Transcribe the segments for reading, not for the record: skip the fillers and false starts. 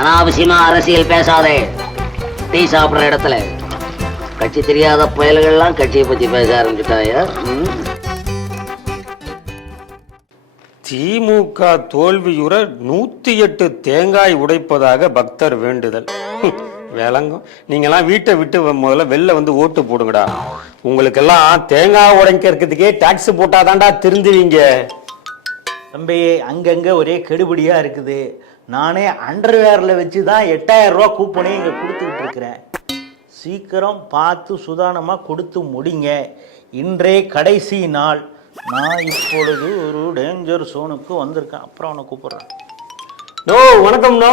அனாவசியமா அரசியல் பேசாதே. டீ சாப்பிடுற இடத்துல கட்சி தெரியாத புயல்கள்லாம் கட்சியை பத்தி பேச ஆரம்பிச்சுட்டாயா? திமுக தோல்வியுற 108 தேங்காய் உடைப்பதாக பக்தர் வேண்டுதல். விளங்கும். நீங்கெல்லாம் வீட்டை விட்டு முதல்ல வெளில வந்து ஓட்டு போடுங்கடா. உங்களுக்கெல்லாம் தேங்காய் உடைக்கிறதுக்கே டாக்ஸ் போட்டாதான்டா திருந்துவீங்க. தம்பி, அங்கங்க ஒரே கெடுபடியா இருக்குது. நானே அண்டர்வேர்ல வச்சு தான் 8000 ரூபா கூப்பனே இங்க கொடுத்துக்கிட்டு இருக்கிறேன். சீக்கிரம் பார்த்து சுதானமா கொடுத்து முடிங்க. இன்றே கடைசி நாள். நான் இப்பொழுது ஒரு டேஞ்சர் சோனுக்கு வந்திருக்கேன். அப்புறம் அவனை கூப்பிடுறேன். நோ வணக்கம். நோ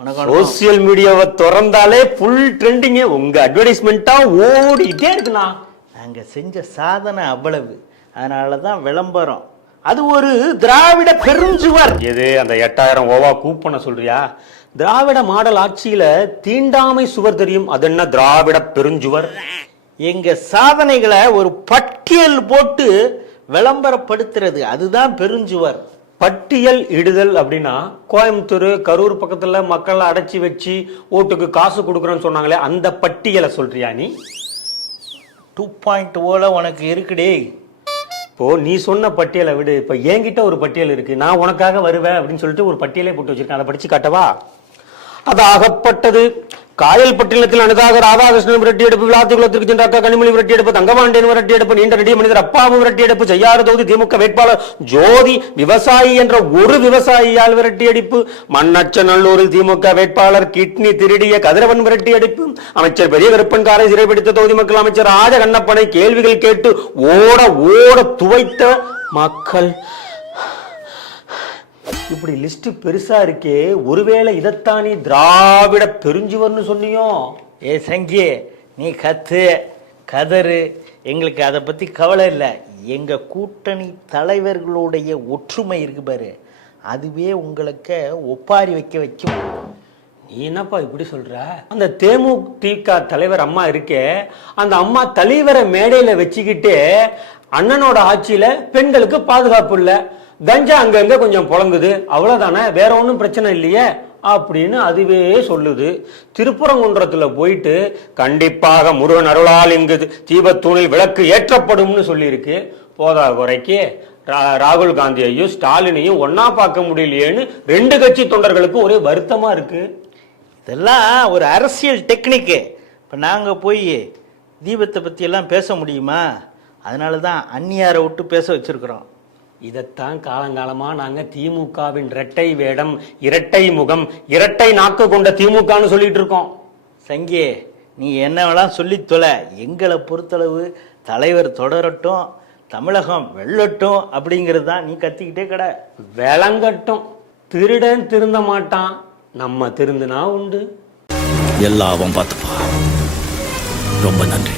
வணக்கம். சோசியல் மீடியாவை திறந்தாலே ஃபுல் ட்ரெண்டிங் உங்க அட்வர்டைஸ்மெண்டா ஓடிட்டே இருக்குண்ணா. நாங்க செஞ்ச சாதனை அவ்வளவு, அதனாலதான் விளம்பரம். அது ஒரு திராவிட பெருஞ்சுவர். எது அந்த 8000 ஓவா கூப்பனை சொல்றியா? திராவிட மாடல் ஆட்சியில தீண்டாமை சுவர் தெரியும். அது என்ன திராவிட பெருஞ்சுவர்? எங்க சாதனைகளை ஒரு பட்டியல் போட்டு விளம்பரப்படுத்துறது, அதுதான் பெருஞ்சுவர். பட்டியல் இடுதல் அப்படின்னா கோயம்புத்தூர் கரூர் பக்கத்துல மக்களை அடைச்சி வச்சு ஓட்டுக்கு காசு கொடுக்குறோன்னு சொன்னாங்களே, அந்த பட்டியலை சொல்றியா நீ? 2.0 உனக்கு இருக்குடே. இப்போ நீ சொன்ன பட்டியலை விடு. இப்ப என்கிட்ட ஒரு பட்டியல் இருக்கு. நான் உனக்காக வருவேன் அப்படின்னு சொல்லிட்டு ஒரு பட்டியலே போட்டு வச்சிருக்கேன். அதை படிச்சு காட்டவா? அது ஆகப்பட்டது. காயல் பட்டியலத்தில் அனுதாக ராதாகிருஷ்ணன் விரட்டி எடுப்பு, விளாத்திகுளத்திற்கு சென்றாக்க கனிமொழி விரட்டி எடுப்பு, தங்கமாண்டேன் விரட்டி எடுப்பு, நீண்ட நெடிய மனிதர் அப்பாவு விரட்டி எடுப்பு, செய்யாறு தொகுதி திமுக வேட்பாளர் ஜோதி விவசாயி என்ற ஒரு விவசாயியால் விரட்டி அடிப்பு, மண்ணச்சநல்லூரில் திமுக வேட்பாளர் கிட்னி திருடிய கதிரவன் விரட்டி அடிப்பு, அமைச்சர் பெரிய கருப்பன்காரை சிறைபிடித்த தொகுதி மக்கள் அமைச்சர் ராஜ கண்ணப்பனை கேள்விகள் கேட்டு ஓட ஓட துவைத்த மக்கள். இப்படி லிஸ்ட் பெருசா இருக்கே. ஒருவேளை இதத்தானே திராவிட பெருஞ்சுவர்னு சொன்னியோ? ஏ சங்கி, நீ கத்து கதறு, எங்களுக்கு அதை பத்தி கவலை இல்லை. எங்க கூட்டணி தலைவர்களுடைய ஒற்றுமை இருக்கு பாரு, அதுவே உங்களுக்கு ஒப்பாரி வைக்கும். நீ என்னப்பா இப்படி சொல்ற? அந்த தேமுதிக தலைவர் அம்மா இருக்கே, அந்த அம்மா தலைவரை மேடையில வச்சுக்கிட்டு அண்ணனோட ஆட்சியில பெண்களுக்கு பாதுகாப்பு இல்ல, கஞ்சா அங்கங்க கொஞ்சம் புழங்குது, அவ்வளவுதானே, வேற ஒன்றும் பிரச்சனை இல்லையே அப்படின்னு அதுவே சொல்லுது. திருப்பரங்குன்றத்துல போயிட்டு கண்டிப்பாக முருகன் அருளால் இங்கு தீபத்தூணில் விளக்கு ஏற்றப்படும்னு சொல்லியிருக்கு. போதா குறைக்கு ராகுல் காந்தியையும் ஸ்டாலினையும் ஒன்னா பார்க்க முடியலையேன்னு 2 கட்சி தொண்டர்களுக்கு ஒரே வருத்தமா இருக்கு. இதெல்லாம் ஒரு அரசியல் டெக்னிக்கு. இப்போ நாங்கள் போய் தீபத்தை பற்றி எல்லாம் பேச முடியுமா? அதனால தான் அந்நியாரை விட்டு பேச வச்சிருக்கிறோம். இதைத்தான் காலங்காலமா நாங்க திமுகவின் இரட்டை வேடம், இரட்டை முகம், இரட்டை நாக்கு கொண்ட திமுகன்னு சொல்லிட்டு இருக்கோம். சங்கே, நீ என்னவெல்லாம் சொல்லி தொலை. எங்களை பொறுத்தளவு தலைவர் தொடரட்டும், தமிழகம் வெள்ளட்டும் அப்படிங்கிறது தான். நீ கத்திக்கிட்டே கடை. விளங்கட்டும். திருடன் திருந்த மாட்டான், நம்ம திருந்தினா உண்டு. எல்லாவும் பார்த்துப்பா. ரொம்ப நன்றி.